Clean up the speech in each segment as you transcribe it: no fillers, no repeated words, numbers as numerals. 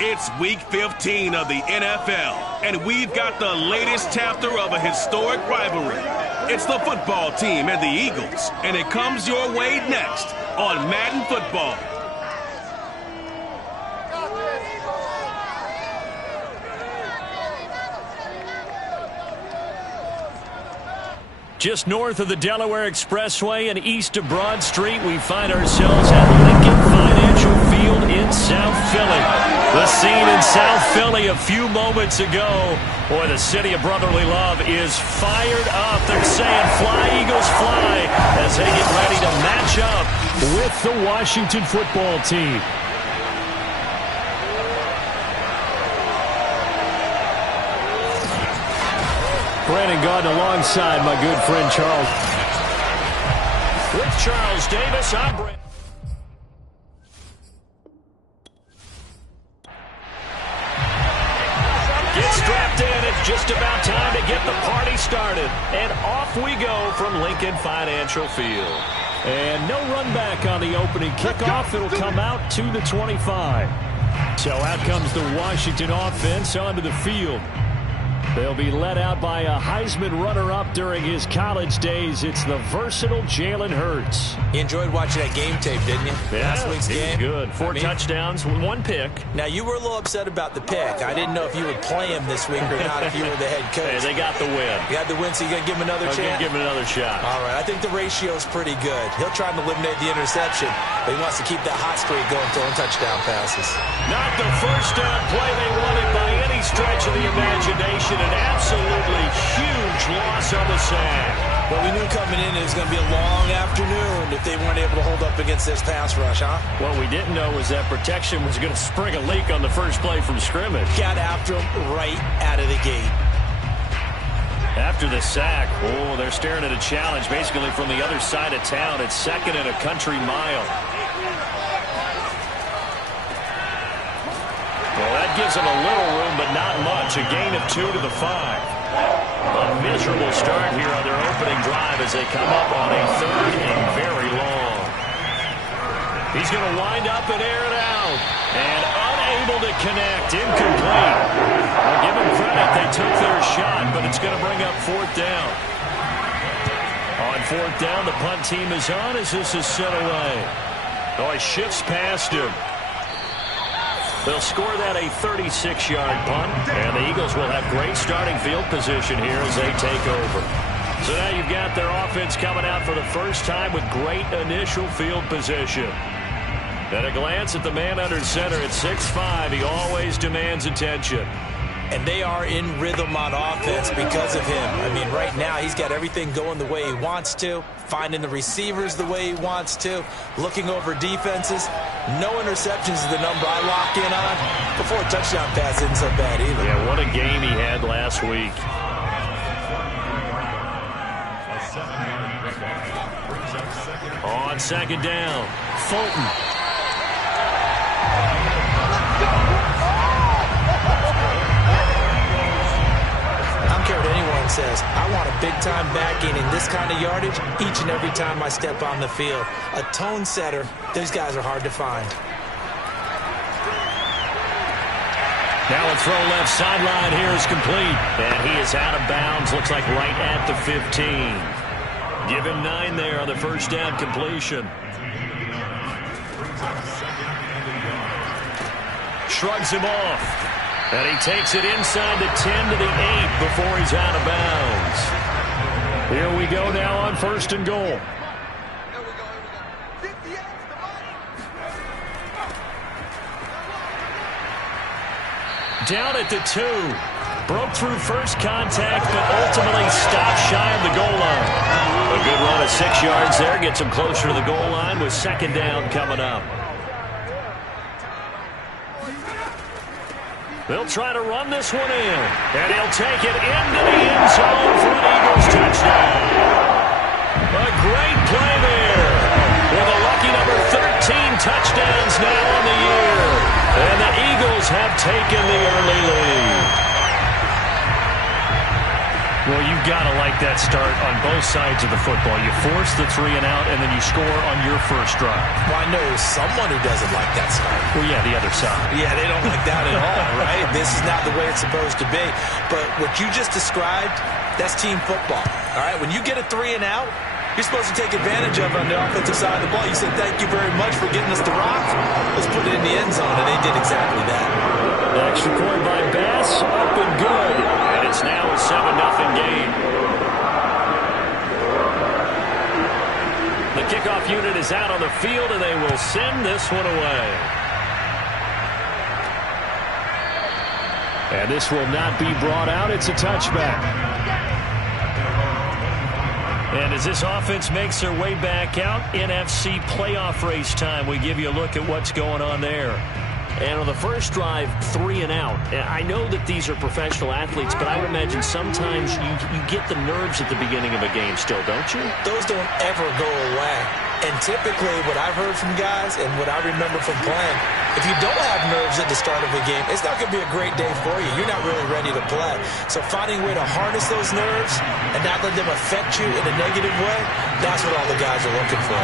It's Week 15 of the NFL, and we've got the latest chapter of a historic rivalry. It's the football team and the Eagles, and it comes your way next on Madden Football. Just north of the Delaware Expressway and east of Broad Street, we find ourselves at Lincoln Financial Field in South Philly. The scene in South Philly a few moments ago. Boy, the city of brotherly love is fired up. They're saying, "Fly, Eagles, fly," as they get ready to match up with the Washington football team. Brandon Gaudin alongside my good friend Charles. With Charles Davis, I'm Brandon. Get strapped in. It's just about time to get the party started. And off we go from Lincoln Financial Field. And no run back on the opening kickoff. It'll come out to the 25. So out comes the Washington offense onto the field. They'll be led out by a Heisman runner-up during his college days. It's the versatile Jalen Hurts. You enjoyed watching that game tape, didn't you? Yeah, Last week's game. Good. Four touchdowns, one pick. Now, you were a little upset about the pick. I didn't know if you would play him this week or not if you were the head coach. Hey, they got the win. You got the win, so you got to give him another chance? Give him another shot. All right, I think the ratio is pretty good. He'll try to eliminate the interception, but he wants to keep that hot streak going, throwing touchdown passes. Not the first down play they wanted by any stretch of the imagination. An absolutely huge loss on the sack. But we knew coming in it was going to be a long afternoon if they weren't able to hold up against this pass rush, huh? What we didn't know was that protection was going to spring a leak on the first play from scrimmage. Got after him right out of the gate. After the sack, they're staring at a challenge basically from the other side of town. It's second and a country mile. Well, that gives them a little room, but not much. A gain of 2 to the 5. A miserable start here on their opening drive as they come up on a third and very long. He's going to wind up and air it out. And unable to connect. Incomplete. Well, give them credit. They took their shot, but it's going to bring up fourth down. On fourth down, the punt team is on as this is set away. Oh, he shifts past him. They'll score that a 36-yard punt, and the Eagles will have great starting field position here as they take over. So now you've got their offense coming out for the first time with great initial field position. At a glance at the man under center at 6'5", he always demands attention. And they are in rhythm on offense because of him. I mean, right now he's got everything going the way he wants to, finding the receivers the way he wants to, looking over defenses. No interceptions is the number I lock in on. Before a touchdown pass isn't so bad either. Yeah, what a game he had last week. On second down, Fulton. Anyone says, I want a big-time backing in this kind of yardage each and every time I step on the field. A tone setter, these guys are hard to find. Now a throw left sideline here is complete. And he is out of bounds, looks like right at the 15. Give him 9 there on the first down completion. Shrugs him off. And he takes it inside the 10 to the 8 before he's out of bounds. Here we go now on first and goal. Down at the 2. Broke through first contact, but ultimately stopped shy of the goal line. A good run of 6 yards there. Gets him closer to the goal line with second down coming up. They'll try to run this one in, and he'll take it into the end zone for an Eagles touchdown. A great play there with a lucky number 13 touchdowns now on the year. And the Eagles have taken the early lead. Well, you've got to like that start on both sides of the football. You force the 3 and out, and then you score on your first drive. Well, I know someone who doesn't like that start. Well, yeah, the other side. Yeah, they don't like that at all, right? This is not the way it's supposed to be. But what you just described, that's team football, all right? When you get a 3 and out, you're supposed to take advantage of it on the offensive side of the ball. You said, thank you very much for getting us the rock. Let's put it in the end zone, and they did exactly that. The extra point by Bass, up and good. And it's now a 7-0 game. The kickoff unit is out on the field, and they will send this one away. And this will not be brought out. It's a touchback. And as this offense makes their way back out, NFC playoff race time, we give you a look at what's going on there. And on the first drive, 3 and out. I know that these are professional athletes, but I would imagine sometimes you get the nerves at the beginning of a game still, don't you? Those don't ever go away. And typically what I've heard from guys and what I remember from playing, if you don't have nerves at the start of a game, it's not going to be a great day for you. You're not really ready to play. So finding a way to harness those nerves and not let them affect you in a negative way, that's what all the guys are looking for.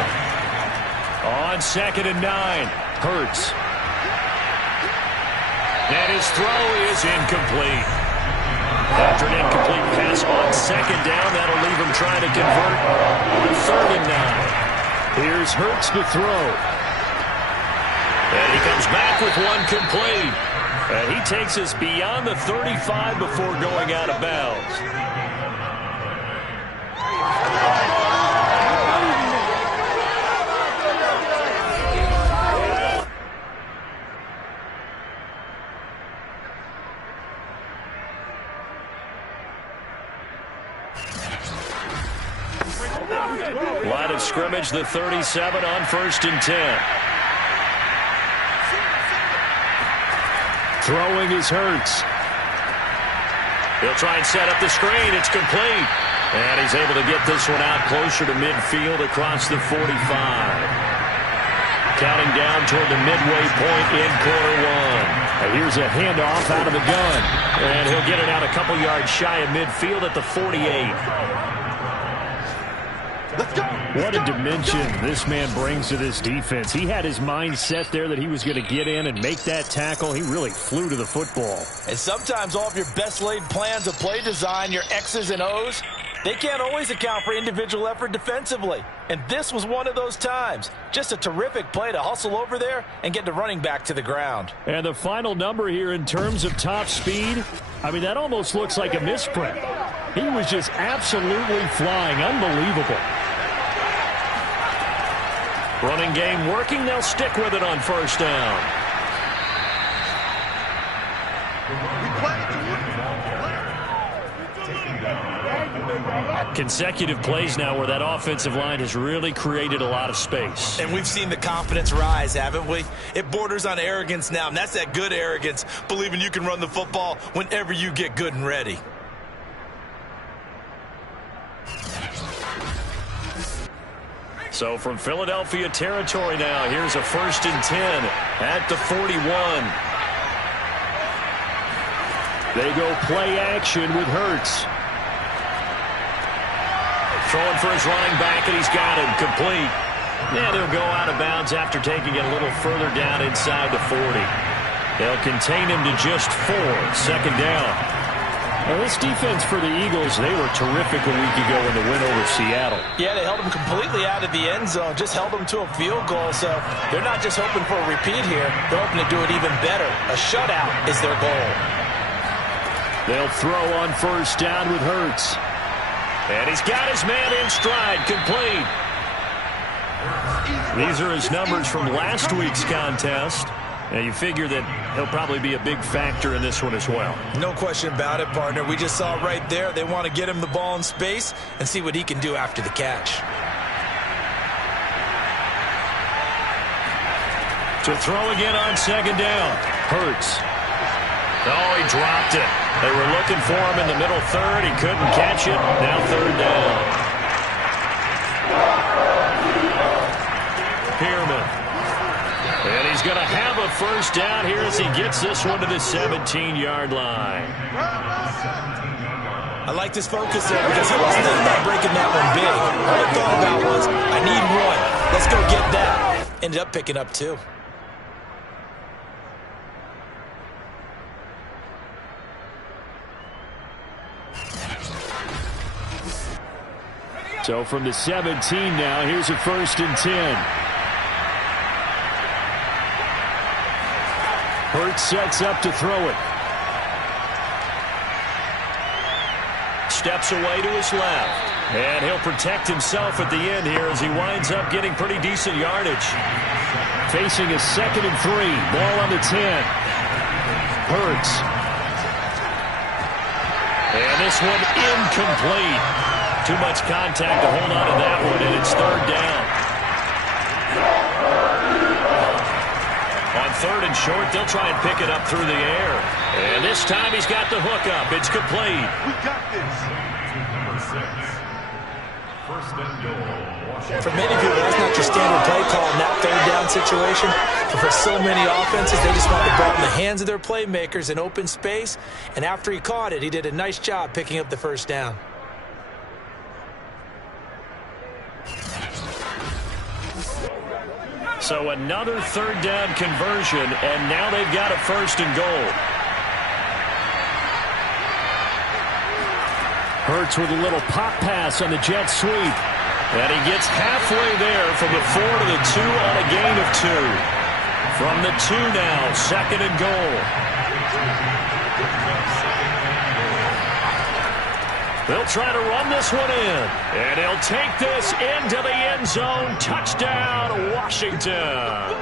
On 2nd and 9, Hurts. And his throw is incomplete. After an incomplete pass on 2nd down, that'll leave him trying to convert on 3rd and 9. Here's Hurts to throw. And he comes back with one complete. And he takes us beyond the 35 before going out of bounds. Line of scrimmage, the 37 on 1st and 10. Throwing is Hurts. He'll try and set up the screen. It's complete. And he's able to get this one out closer to midfield across the 45. Counting down toward the midway point in quarter 1. And here's a handoff out of the gun. And he'll get it out a couple yards shy of midfield at the 48. What a dimension this man brings to this defense. He had his mind set there that he was going to get in and make that tackle. He really flew to the football. And sometimes all of your best laid plans of play design, your X's and O's, they can't always account for individual effort defensively. And this was one of those times. Just a terrific play to hustle over there and get the running back to the ground. And the final number here in terms of top speed, I mean, that almost looks like a misprint. He was just absolutely flying. Unbelievable. Running game working. They'll stick with it on 1st down. Consecutive plays now where that offensive line has really created a lot of space. And we've seen the confidence rise, haven't we? It borders on arrogance now, and that's that good arrogance, believing you can run the football whenever you get good and ready. So from Philadelphia territory now, here's a 1st and 10 at the 41. They go play action with Hurts. Throwing for his running back, and he's got him complete. And he'll go out of bounds after taking it a little further down inside the 40. They'll contain him to just 4, 2nd down. Well, this defense for the Eagles, they were terrific a week ago in the win over Seattle. Yeah, they held them completely out of the end zone, just held them to a field goal. So they're not just hoping for a repeat here. They're hoping to do it even better. A shutout is their goal. They'll throw on 1st down with Hurts. And he's got his man in stride, complete. These are his numbers from last week's contest. Now, you figure that he'll probably be a big factor in this one as well. No question about it, partner. We just saw right there. They want to get him the ball in space and see what he can do after the catch. To throw again on 2nd down. Hurts. Oh, he dropped it. They were looking for him in the middle 3rd. He couldn't catch it. Now 3rd down. Pearman. And he's going to have a 1st down here as he gets this one to the 17-yard line. I like this focus there because he wasn't thinking about breaking that one big. All he thought about was, I need one. Let's go get that. Ended up picking up 2. So from the 17 now, here's a 1st and 10. Hurts sets up to throw it. Steps away to his left. And he'll protect himself at the end here as he winds up getting pretty decent yardage. Facing a 2nd and 3. Ball on the 10. Hurts. And this one incomplete. Too much contact to hold on to that one, and it's 3rd down. On 3rd and short, they'll try and pick it up through the air. And this time he's got the hook up. It's complete. We got this. Number 6. 1st and goal. For many people, that's not your standard play call in that 3rd down situation. But for so many offenses, they just want the ball in the hands of their playmakers in open space. And after he caught it, he did a nice job picking up the 1st down. So another 3rd down conversion, and now they've got a 1st and goal. Hurts with a little pop pass on the jet sweep. And he gets halfway there from the 4 to the 2 on a gain of 2. From the 2 now, 2nd and goal. They'll try to run this one in. And he'll take this into the end zone. Touchdown, Washington.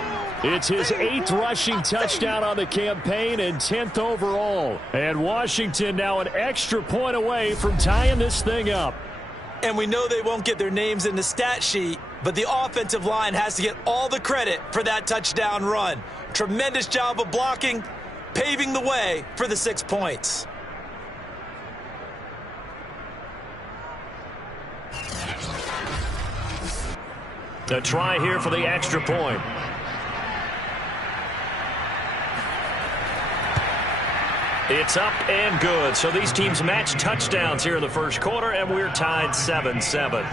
It's his 8th rushing touchdown on the campaign and 10th overall. And Washington now an extra point away from tying this thing up. And we know they won't get their names in the stat sheet, but the offensive line has to get all the credit for that touchdown run. Tremendous job of blocking, paving the way for the 6 points. A try here for the extra point. It's up and good. So these teams match touchdowns here in the 1st quarter, and we're tied 7-7.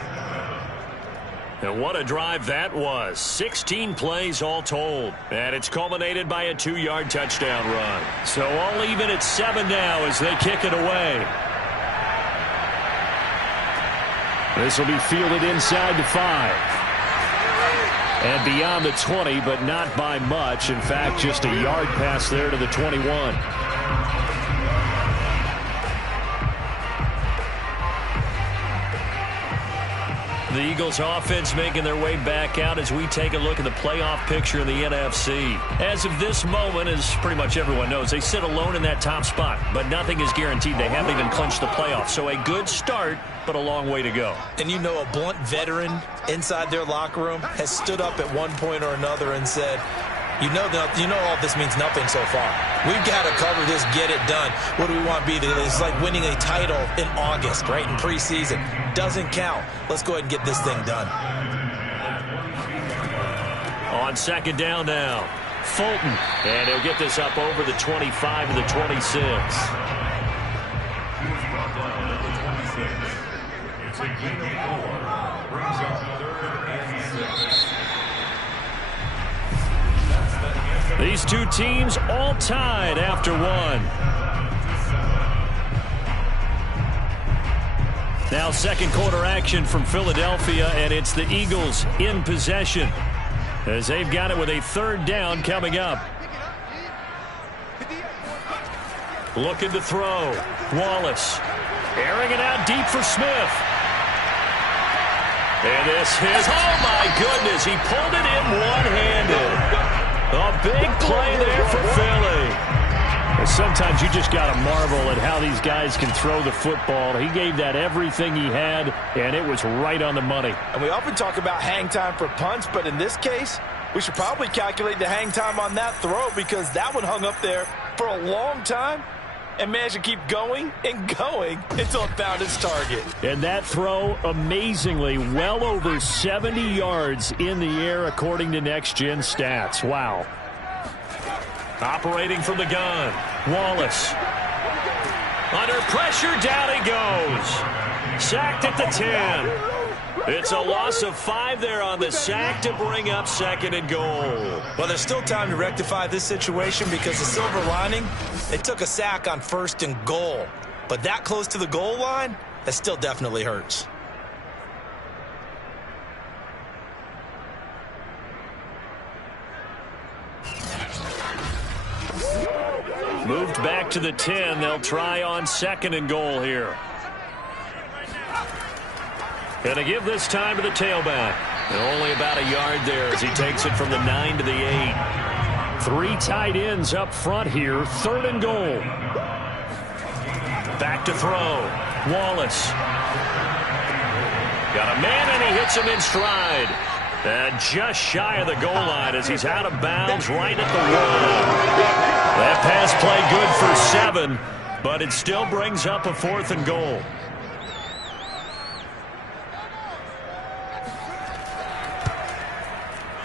And what a drive that was. 16 plays all told. And it's culminated by a 2-yard touchdown run. So all even at 7 now as they kick it away. This will be fielded inside the 5. And beyond the 20, but not by much. In fact, just a yard pass there to the 21. The Eagles offense making their way back out as we take a look at the playoff picture in the NFC. As of this moment, as pretty much everyone knows, they sit alone in that top spot, but nothing is guaranteed. They haven't even clinched the playoffs. So a good start, but a long way to go. And you know, a blunt veteran inside their locker room has stood up at one point or another and said, you know all this means nothing so far. We've got to cover this, get it done. What do we want to be? It's like winning a title in August, right, in preseason. Doesn't count. Let's go ahead and get this thing done. On 2nd down now, Fulton. And he'll get this up over the 25 to the 26. It's a gain of 4. Brings up 3rd and 6. These two teams all tied after 1. Now 2nd quarter action from Philadelphia, and it's the Eagles in possession as they've got it with a 3rd down coming up. Looking to throw. Wallace airing it out deep for Smith. And this is, oh my goodness, he pulled it in one-handed. A big play there for Philly. Sometimes you just got to marvel at how these guys can throw the football. He gave that everything he had, and it was right on the money. And we often talk about hang time for punts, but in this case, we should probably calculate the hang time on that throw because that one hung up there for a long time and managed to keep going and going until it found its target. And that throw, amazingly, well over 70 yards in the air according to Next Gen Stats. Wow. Operating from the gun, Wallace. Under Under pressure, down he goes. Sacked at the 10. It's a loss of 5 there on the sack to bring up 2nd and goal. Well, there's still time to rectify this situation because the silver lining, they took a sack on 1st and goal. But that close to the goal line, that still definitely hurts. Moved back to the 10. They'll try on 2nd and goal here. Gonna give this time to the tailback. And only about a yard there as he takes it from the 9 to the 8. 3 tight ends up front here. 3rd and goal. Back to throw. Wallace. Got a man and he hits him in stride. And just shy of the goal line as he's out of bounds right at the 1. That pass play good for 7, but it still brings up a 4th and goal.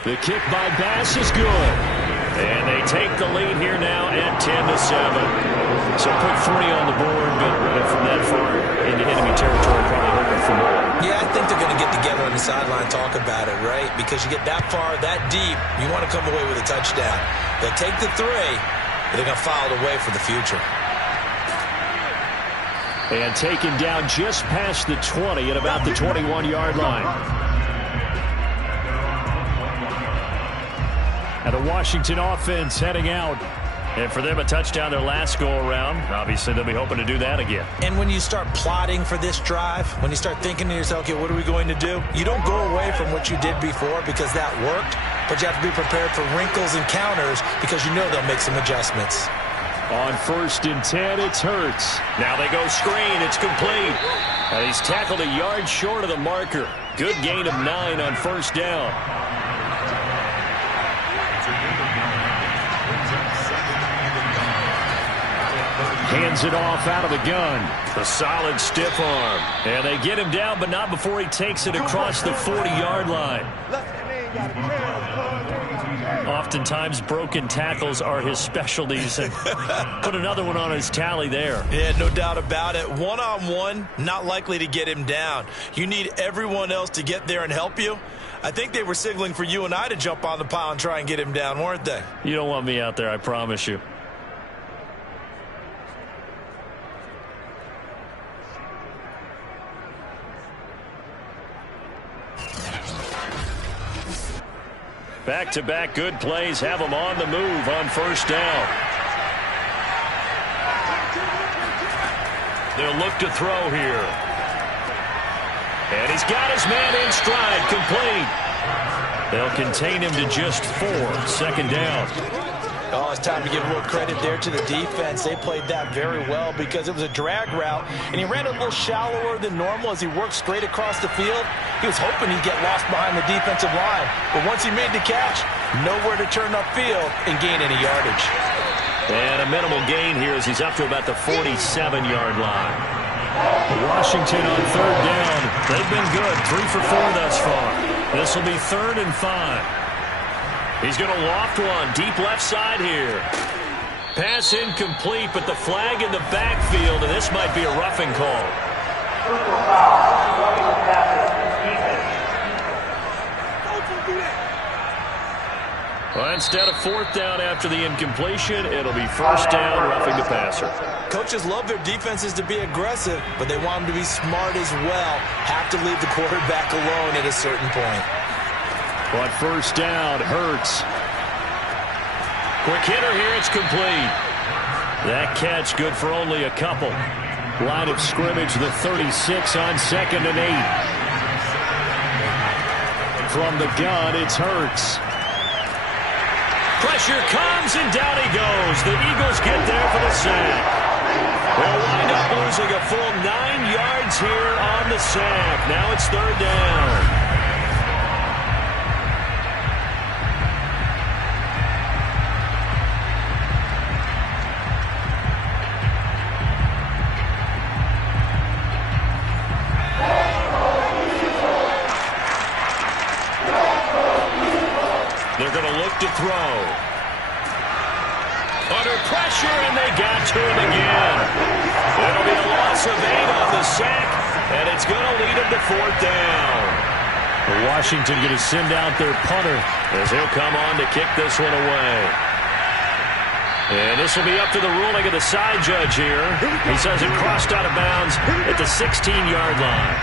The kick by Bass is good. And they take the lead here now at 10-7. So put 3 on the board, but from that far into enemy territory, probably hoping for more. Yeah, I think they're going to get together on the sideline, talk about it, right? Because you get that far, that deep, you want to come away with a touchdown. They'll take the 3, but they're going to file it away for the future. And taken down just past the 20 at about the 21-yard line. And the Washington offense heading out. And for them, a touchdown their last go-around. Obviously, they'll be hoping to do that again. And when you start plotting for this drive, when you start thinking to yourself, okay, what are we going to do? You don't go away from what you did before because that worked, but you have to be prepared for wrinkles and counters because you know they'll make some adjustments. On 1st and 10, it's Hurts. Now they go screen. It's complete. And he's tackled a yard short of the marker. Good gain of 9 on 1st down. Hands it off out of the gun. A solid stiff arm. And they get him down, but not before he takes it across the 40-yard line. Oftentimes, broken tackles are his specialties. And put another one on his tally there. Yeah, no doubt about it. One-on-one, not likely to get him down. You need everyone else to get there and help you. I think they were signaling for you and I to jump on the pile and try and get him down, weren't they? You don't want me out there, I promise you. Back-to-back good plays have him on the move on 1st down. They'll look to throw here. And he's got his man in stride, complete. They'll contain him to just 4, 2nd down. Oh, it's time to give a little credit there to the defense. They played that very well because it was a drag route, and he ran a little shallower than normal as he worked straight across the field. He was hoping he'd get lost behind the defensive line, but once he made the catch, nowhere to turn upfield and gain any yardage. And a minimal gain here as he's up to about the 47-yard line. Washington on 3rd down. They've been good, 3 for 4 thus far. This will be 3rd and 5. He's going to loft one deep left side here. Pass incomplete, but the flag in the backfield, and this might be a roughing call. Well, instead of 4th down after the incompletion, it'll be 1st down, roughing the passer. Coaches love their defenses to be aggressive, but they want them to be smart as well. Have to leave the quarterback alone at a certain point. On 1st down, Hurts. Quick hitter here, it's complete. That catch good for only a couple. Line of scrimmage, the 36 on 2nd and 8. From the gun, it's Hurts. Pressure comes, and down he goes. The Eagles get there for the sack. They'll wind up losing a full 9 yards here on the sack. Now it's 3rd down. They're going to look to throw. Under pressure, and they got to him again. It'll be a loss of 8 on the sack, and it's going to lead him to 4th down. Washington going to send out their punter as he'll come on to kick this one away. And this will be up to the ruling of the side judge here. He says it crossed out of bounds at the 16-yard line.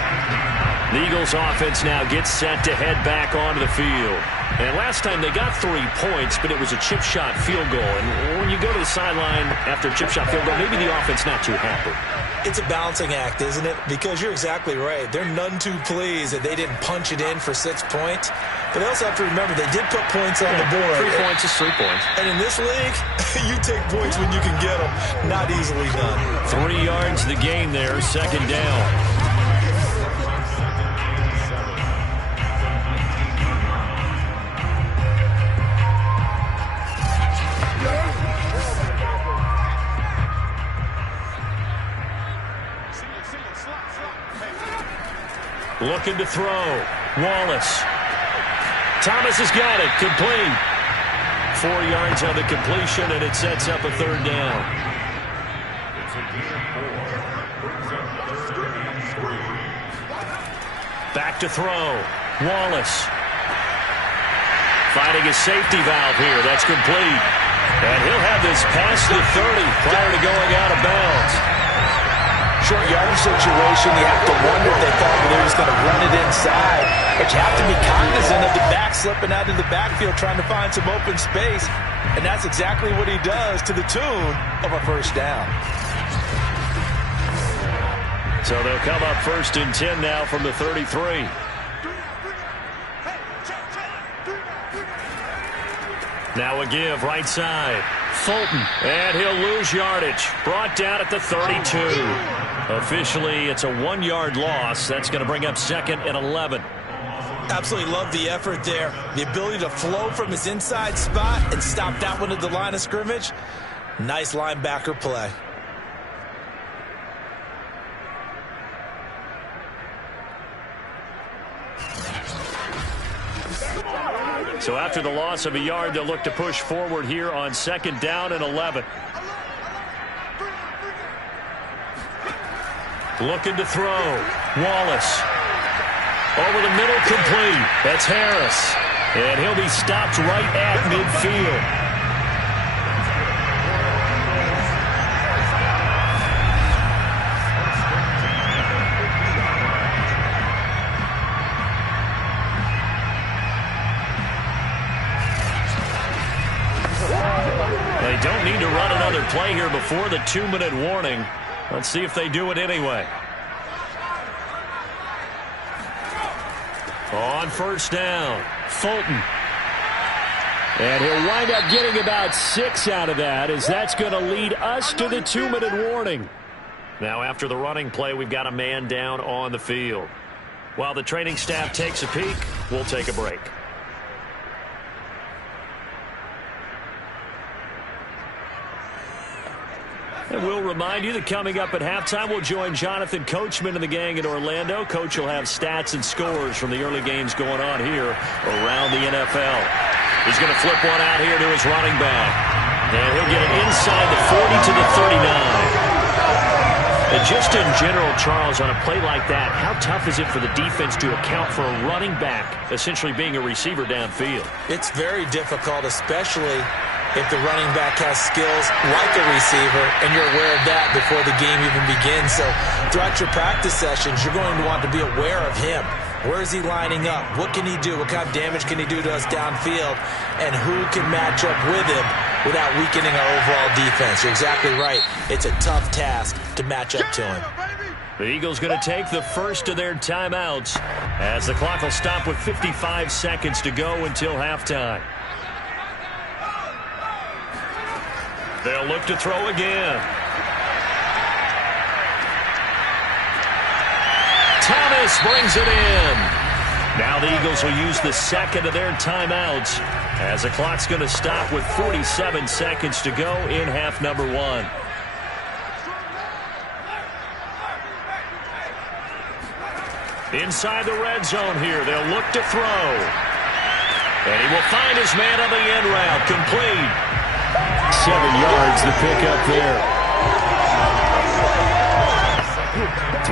The Eagles offense now gets set to head back onto the field. And last time they got 3 points, but it was a chip shot field goal. And when you go to the sideline after a chip shot field goal, maybe the offense not too happy. It's a balancing act, isn't it? Because you're exactly right. They're none too pleased that they didn't punch it in for 6 points. But they also have to remember they did put points on the board. 3 points is 3 points. And in this league, you take points when you can get them. Not easily done. 3 yards the gain there, 2nd down. Looking to throw. Wallace. Thomas has got it. Complete. 4 yards on the completion, and it sets up a 3rd down. Back to throw. Wallace. Finding his safety valve here. That's complete. And he'll have this past the 30 prior to going out of bounds. Short yardage situation, you have to wonder if they thought they were just going to run it inside. But you have to be cognizant of the back slipping out of the backfield trying to find some open space. And that's exactly what he does to the tune of a 1st down. So they'll come up 1st and 10 now from the 33. Now a give right side. Fulton. And he'll lose yardage. Brought down at the 32. Officially, it's a 1-yard loss. That's going to bring up 2nd and 11. Absolutely love the effort there. The ability to flow from his inside spot and stop that one at the line of scrimmage. Nice linebacker play. So after the loss of a yard, they'll look to push forward here on 2nd down and 11. Looking to throw. Wallace. Over the middle, complete. That's Harris. And he'll be stopped right at midfield. They don't need to run another play here before the 2-minute warning. Let's see if they do it anyway. On 1st down, Fulton. And he'll wind up getting about 6 out of that, as that's going to lead us to the 2-minute warning. Now after the running play, we've got a man down on the field. While the training staff takes a peek, we'll take a break. And we'll remind you that coming up at halftime, we'll join Jonathan Coachman and the gang in Orlando. Coach will have stats and scores from the early games going on here around the NFL. He's going to flip one out here to his running back. And he'll get it inside the 40 to the 39. And just in general, Charles, on a play like that, how tough is it for the defense to account for a running back essentially being a receiver downfield? It's very difficult, especially if the running back has skills like a receiver, and you're aware of that before the game even begins. So throughout your practice sessions, you're going to want to be aware of him. Where is he lining up? What can he do? What kind of damage can he do to us downfield? And who can match up with him without weakening our overall defense? You're exactly right. It's a tough task to match up to him. The Eagles going to take the first of their timeouts as the clock will stop with 55 seconds to go until halftime. They'll look to throw again. Thomas brings it in. Now the Eagles will use the second of their timeouts as the clock's going to stop with 47 seconds to go in half number 1. Inside the red zone here, they'll look to throw. And he will find his man on the end route, complete. 7 yards the pickup there.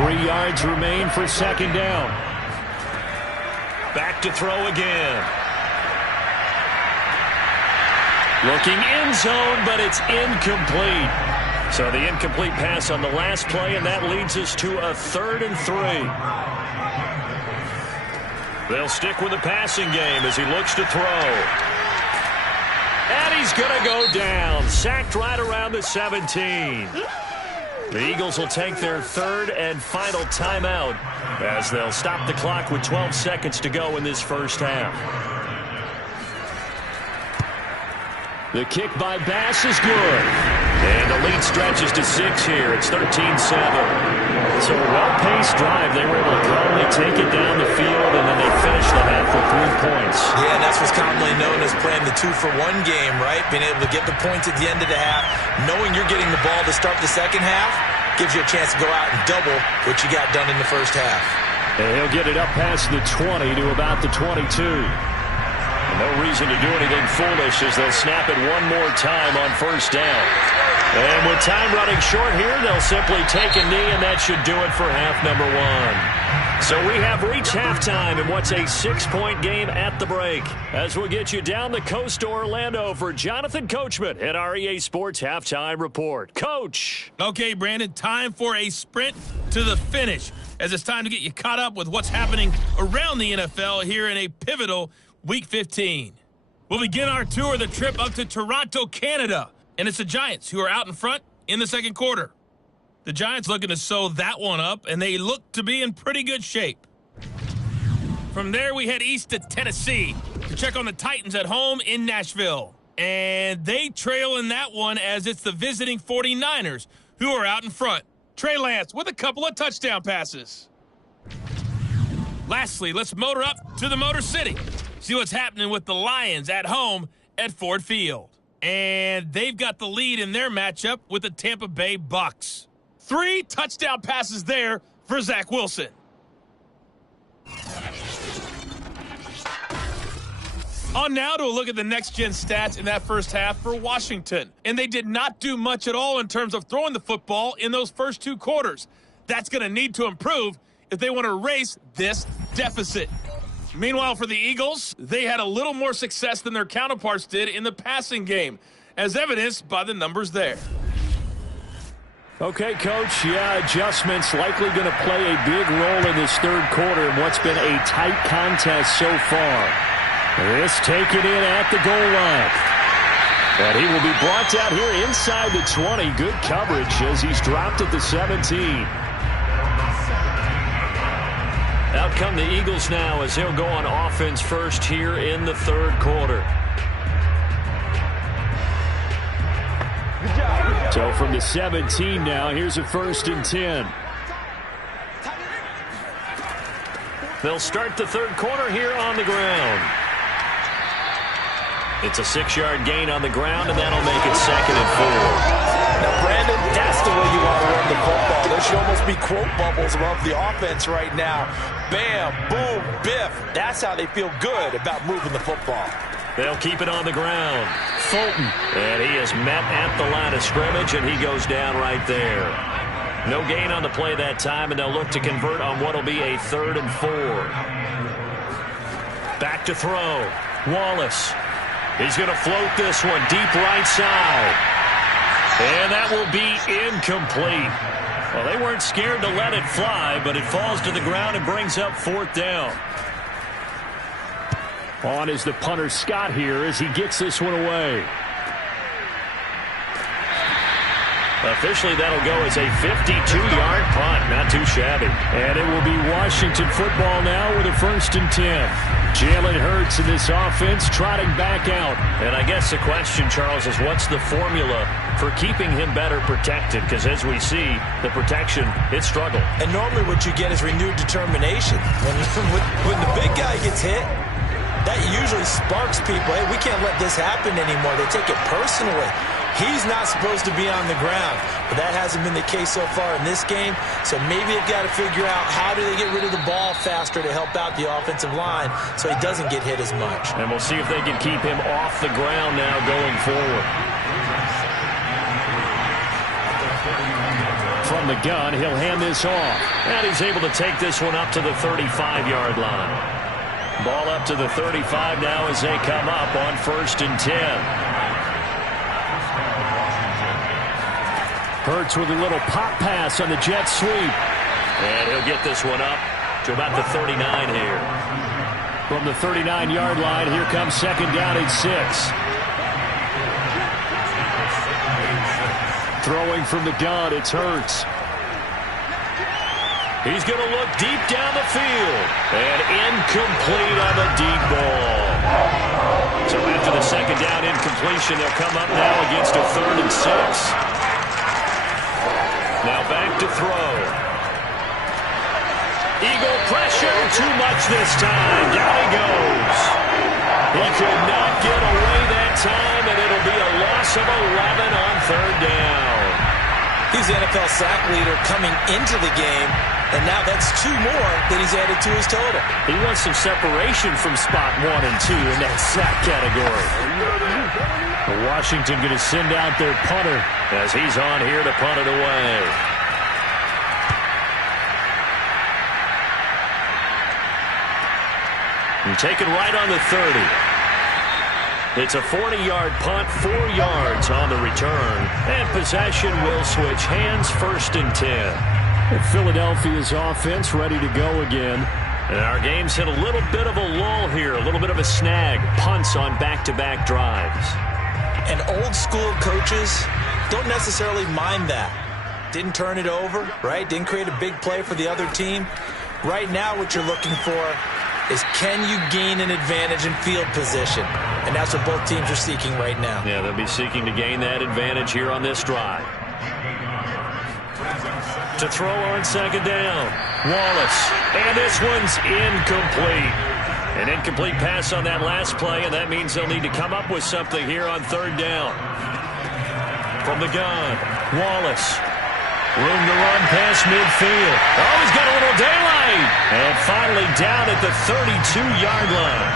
3 yards remain for second down. Back to throw again. Looking end zone, but it's incomplete. So the incomplete pass on the last play, and that leads us to a 3rd and 3. They'll stick with the passing game as he looks to throw. And he's going to go down. Sacked right around the 17. The Eagles will take their 3rd and final timeout as they'll stop the clock with 12 seconds to go in this first half. The kick by Bass is good. And the lead stretches to 6 here. It's 13-7. So a well-paced drive. They were able to calmly take it down the field, and then they finished the half with 3 points. Yeah, and that's what's commonly known as playing the 2-for-1 game, right? Being able to get the points at the end of the half, knowing you're getting the ball to start the second half, gives you a chance to go out and double what you got done in the first half. And he'll get it up past the 20 to about the 22. No reason to do anything foolish as they'll snap it one more time on first down. And with time running short here, they'll simply take a knee, and that should do it for half number 1. So we have reached halftime in what's a 6-point game at the break. As we'll get you down the coast to Orlando for Jonathan Coachman at our EA Sports Halftime Report. Coach. Okay, Brandon, time for a sprint to the finish, as it's time to get you caught up with what's happening around the NFL here in a pivotal Week 15. We'll begin our tour of the trip up to Toronto, Canada, and it's the Giants who are out in front in the second quarter. The Giants looking to sew that one up, and they look to be in pretty good shape. From there, we head east to Tennessee to check on the Titans at home in Nashville. And they trail in that one as it's the visiting 49ers who are out in front. Trey Lance with a couple of touchdown passes. Lastly, let's motor up to the Motor City. See what's happening with the Lions at home at Ford Field. And they've got the lead in their matchup with the Tampa Bay Bucks. 3 touchdown passes there for Zach Wilson. On now to a look at the next-gen stats in that first half for Washington. And they did not do much at all in terms of throwing the football in those first 2 quarters. That's going to need to improve if they want to erase this deficit. Meanwhile, for the Eagles, they had a little more success than their counterparts did in the passing game, as evidenced by the numbers there. Okay, Coach, adjustments likely going to play a big role in this third quarter in what's been a tight contest so far. This taken in at the goal line. And he will be brought down here inside the 20. Good coverage as he's dropped at the 17. Out come the Eagles now as he'll go on offense first here in the third quarter. So from the 17 now, here's a 1st and 10. They'll start the third quarter here on the ground. It's a 6-yard gain on the ground, and that'll make it 2nd and 4. Now, Brandon, that's the way you want to run the football. There should almost be quote bubbles above the offense right now. Bam, boom, biff. That's how they feel good about moving the football. They'll keep it on the ground. Fulton. And he is met at the line of scrimmage, and he goes down right there. No gain on the play that time, and they'll look to convert on what will be a 3rd and 4. Back to throw. Wallace. He's going to float this one deep right side. And that will be incomplete. Well, they weren't scared to let it fly, but it falls to the ground and brings up 4th down. On is the punter Scott here as he gets this one away. Officially, that'll go as a 52-yard punt. Not too shabby. And it will be Washington football now with a 1st and 10. Jalen Hurts in this offense trotting back out. And I guess the question, Charles, is what's the formula for keeping him better protected? Because as we see, the protection, it struggled. And normally what you get is renewed determination. When the big guy gets hit, that usually sparks people. Hey, we can't let this happen anymore. They take it personally. He's not supposed to be on the ground, but that hasn't been the case so far in this game. So maybe they've got to figure out how do they get rid of the ball faster to help out the offensive line so he doesn't get hit as much. And we'll see if they can keep him off the ground now going forward. From From the gun, he'll hand this off. And he's able to take this one up to the 35-yard line. Ball up to the 35 now as they come up on 1st and 10. Hurts with a little pop pass on the jet sweep. And he'll get this one up to about the 39 here. From the 39-yard line, here comes 2nd down and 6. Throwing from the gun, it's Hurts. He's going to look deep down the field. And incomplete on the deep ball. So after the 2nd down incompletion, they'll come up now against a 3rd and 6. Now back to throw. Eagle pressure, too much this time. Down he goes. He could not get away that time, and it'll be a loss of 11 on 3rd down. He's the NFL sack leader coming into the game, and now that's 2 more that he's added to his total. He wants some separation from spot 1 and 2 in that sack category. Washington going to send out their punter as he's on here to punt it away. And taken right on the 30. It's a 40-yard punt, 4 yards on the return. And possession will switch hands, 1st and 10. And Philadelphia's offense ready to go again. And our game's hit a little bit of a lull here, a little bit of a snag. Punts on back-to-back drives. And old-school coaches don't necessarily mind that. Didn't turn it over, right? Didn't create a big play for the other team. Right now what you're looking for is, can you gain an advantage in field position? And that's what both teams are seeking right now. Yeah, they'll be seeking to gain that advantage here on this drive. To throw on 2nd down, Wallace. And this one's incomplete. An incomplete pass on that last play, and that means they'll need to come up with something here on 3rd down. From the gun, Wallace. Room to run past midfield. Oh, he's got a little daylight. And finally down at the 32-yard line.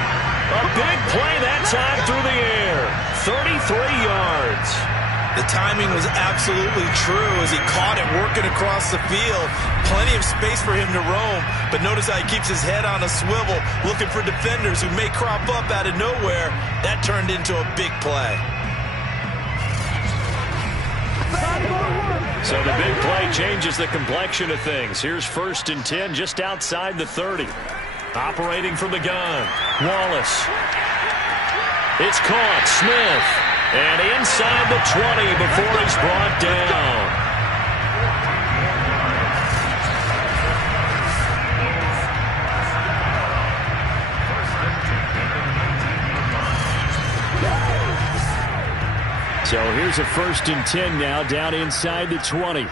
A big play that time through the air. 33 yards. The timing was absolutely true as he caught it working across the field. Plenty of space for him to roam, but notice how he keeps his head on a swivel, looking for defenders who may crop up out of nowhere. That turned into a big play. So the big play changes the complexion of things. Here's 1st and 10 just outside the 30. Operating from the gun, Wallace. It's caught, Smith. And inside the 20 before he's brought down. So here's a 1st and 10 now, down inside the 20.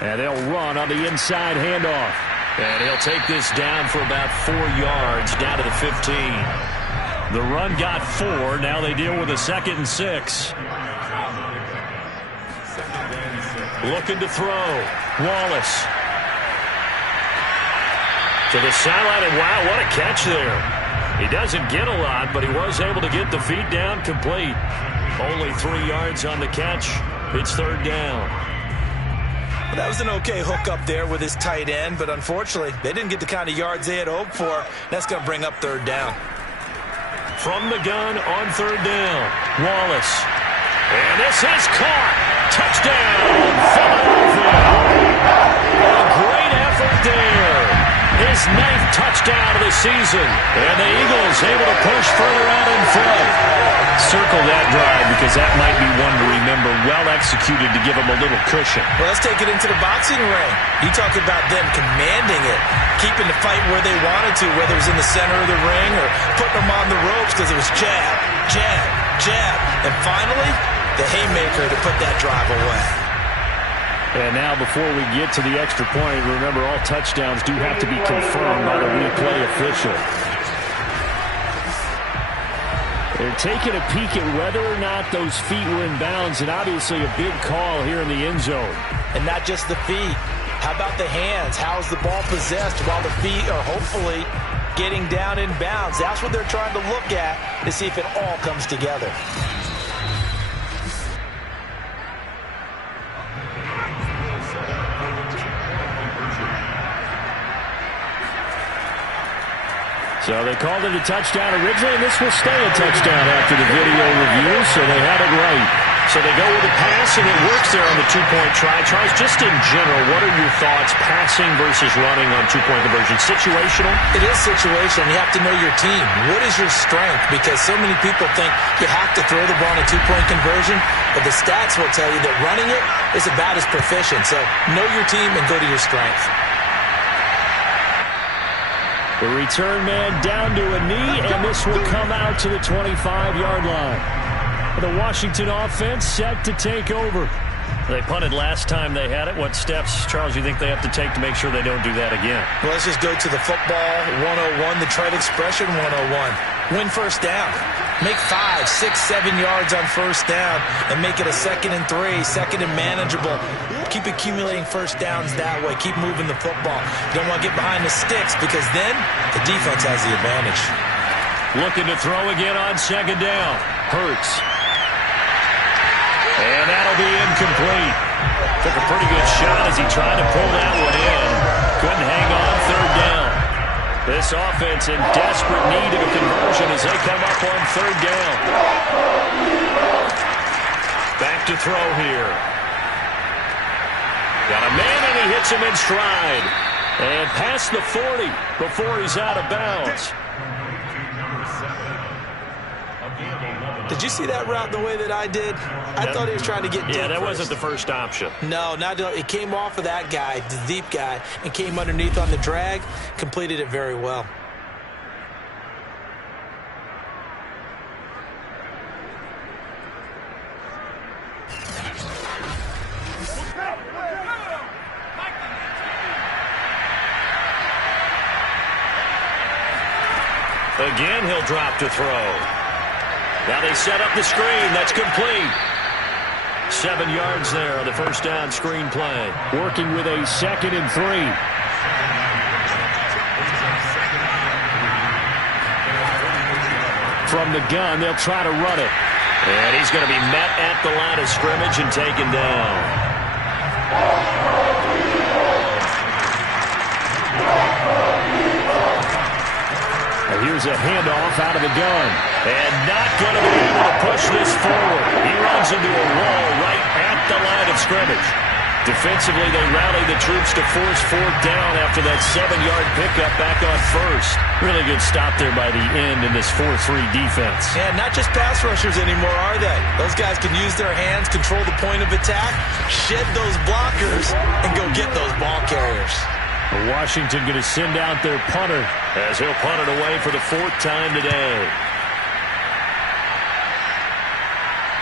And they'll run on the inside handoff. And he'll take this down for about 4 yards, down to the 15. The run got 4. Now they deal with a 2nd and 6. Looking to throw. Wallace. To the sideline, and wow, what a catch there. He doesn't get a lot, but he was able to get the feet down complete. Only 3 yards on the catch. It's 3rd down. Well, that was an okay hook up there with his tight end, but unfortunately, they didn't get the kind of yards they had hoped for. That's going to bring up 3rd down. From the gun on 3rd down, Wallace. And this is caught. Touchdown, Philadelphia. A great effort there. His 9th touchdown of the season. And the Eagles able to push further out in front. Circle that drive because that might be one to remember. Well executed to give them a little cushion. Well, let's take it into the boxing ring. You talk about them commanding it, keeping the fight where they wanted to, whether it was in the center of the ring or putting them on the ropes because it was jab, jab, jab. And finally, the haymaker to put that drive away. And now before we get to the extra point, remember all touchdowns do have to be confirmed by the replay official. They're taking a peek at whether or not those feet were in bounds, and obviously a big call here in the end zone. And not just the feet. How about the hands? How's the ball possessed while the feet are hopefully getting down in bounds? That's what they're trying to look at to see if it all comes together. So they called it a touchdown originally, and this will stay a touchdown after the video review, so they had it right. So they go with a pass, and it works there on the two-point try. Charles, just in general, what are your thoughts passing versus running on two-point conversion? Situational? It is situational. You have to know your team. What is your strength? Because so many people think you have to throw the ball in a two-point conversion, but the stats will tell you that running it is about as proficient. So know your team and go to your strength. The return man down to a knee, and this will come out to the 25-yard line. The Washington offense set to take over. They punted last time they had it. What steps, Charles, you think they have to take to make sure they don't do that again? Well, let's just go to the football 101, the trade expression 101. Win first down. Make 5, 6, 7 yards on first down and make it a 2nd and 3, 2nd and manageable. Keep accumulating first downs that way. Keep moving the football. You don't want to get behind the sticks because then the defense has the advantage. Looking to throw again on 2nd down. Hurts. And that'll be incomplete. Took a pretty good shot as he tried to pull that one in. Couldn't hang on 3rd down. This offense in desperate need of a conversion as they come up on 3rd down. Back to throw here. Got a man and he hits him in stride. And past the 40 before he's out of bounds. Did you see that route the way that I did? I thought he was trying to get deep. Yeah, that first. wasn't the first option. No, it came off of that guy, the deep guy, and came underneath on the drag. Completed it very well. Again, he'll drop to throw. Now they set up the screen. That's complete. 7 yards there on the first down screen play. Working with a 2nd and 3. From the gun, they'll try to run it. And he's going to be met at the line of scrimmage and taken down. Here's a handoff out of the gun. And not going to be able to push this forward. He runs into a wall right at the line of scrimmage. Defensively, they rally the troops to force 4th down after that 7-yard pickup back on 1st. Really good stop there by the end in this 4-3 defense. Yeah, not just pass rushers anymore, are they? Those guys can use their hands, control the point of attack, shed those blockers, and go get those ball carriers. Washington going to send out their punter as he'll punt it away for the 4th time today.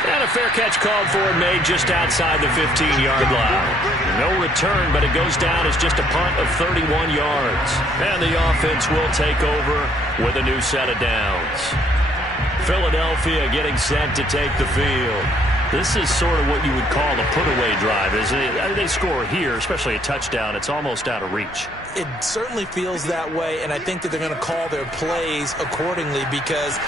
And a fair catch called for and made just outside the 15-yard line. No return, but it goes down as just a punt of 31 yards. And the offense will take over with a new set of downs. Philadelphia getting set to take the field. This is sort of what you would call a put-away drive, isn't it? They score here, especially a touchdown. It's almost out of reach. It certainly feels that way, and I think that they're going to call their plays accordingly because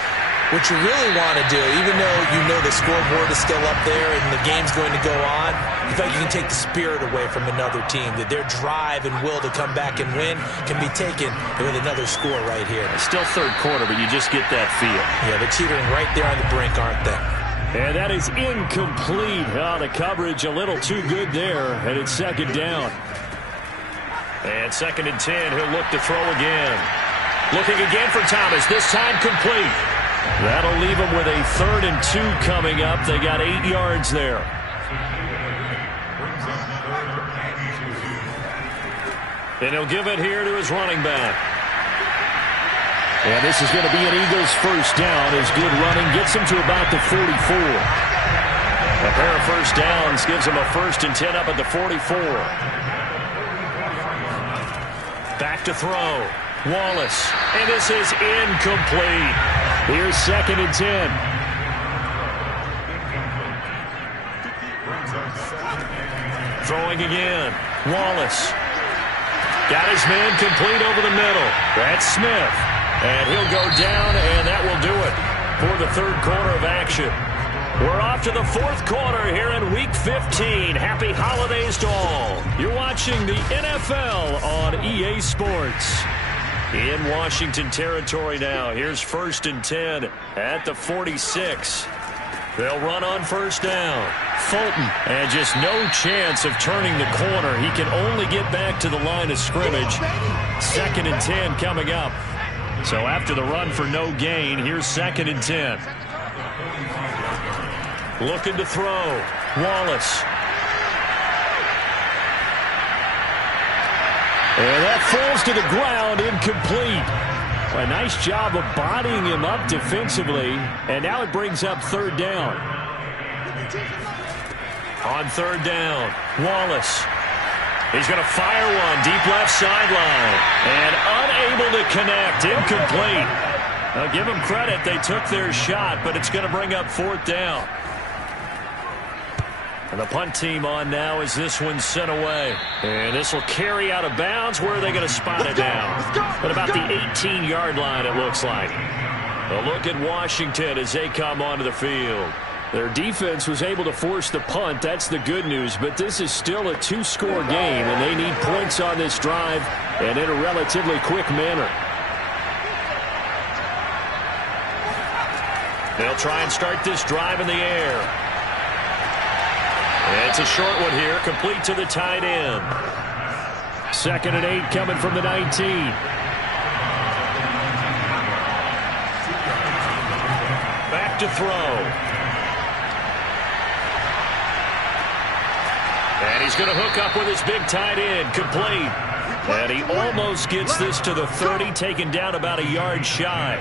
what you really want to do, even though you know the scoreboard is still up there and the game's going to go on, you feel like you can take the spirit away from another team, that their drive and will to come back and win can be taken with another score right here. It's still 3rd quarter, but you just get that feel. Yeah, they're teetering right there on the brink, aren't they? And that is incomplete. Oh, the coverage a little too good there, and it's 2nd down. And 2nd and 10, he'll look to throw again. Looking again for Thomas, this time complete. That'll leave him with a 3rd and 2 coming up. They got 8 yards there. And he'll give it here to his running back. And this is going to be an Eagles first down as good running gets him to about the 44. A pair of first downs gives him a 1st and 10 up at the 44. Back to throw. Wallace. And this is incomplete. Here's 2nd and 10. Throwing again. Wallace. Got his man complete over the middle. That's Smith. And he'll go down, and that will do it for the 3rd quarter of action. We're off to the 4th quarter here in Week 15. Happy holidays to all. You're watching the NFL on EA Sports. In Washington territory now. Here's 1st and 10 at the 46. They'll run on 1st down. Fulton, and just no chance of turning the corner. He can only get back to the line of scrimmage. 2nd and 10 coming up. So after the run for no gain, here's 2nd and 10. Looking to throw. Wallace. And that falls to the ground, incomplete. A nice job of bodying him up defensively. And now it brings up 3rd down. On 3rd down, Wallace. He's going to fire one deep left sideline. And unable to connect, incomplete. Now give them credit, they took their shot, but it's going to bring up 4th down. And the punt team on now as this one's sent away. And this will carry out of bounds. Where are they going to spot it down? At about the 18-yard line, it looks like. A look at Washington as they come onto the field. Their defense was able to force the punt. That's the good news. But this is still a 2-score game, and they need points on this drive and in a relatively quick manner. They'll try and start this drive in the air. It's a short one here, complete to the tight end. 2nd and 8 coming from the 19. Back to throw. And he's going to hook up with his big tight end, complete. And he almost gets this to the 30, taken down about a yard shy.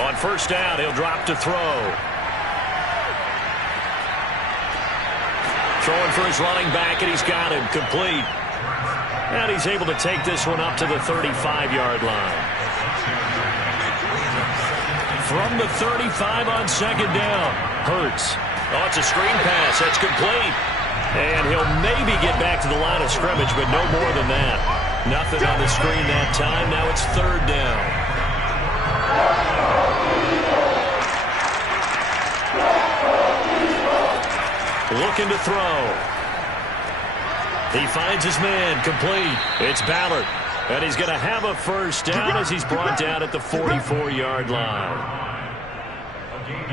On 1st down, he'll drop to throw. Throwing for his running back, and he's got him complete. And he's able to take this one up to the 35-yard line. From the 35 on 2nd down, Hurts. Oh, it's a screen pass. That's complete. And he'll maybe get back to the line of scrimmage, but no more than that. Nothing on the screen that time. Now it's 3rd down. Looking to throw. He finds his man, complete. It's Ballard. And he's going to have a 1st down as he's brought down at the 44-yard line.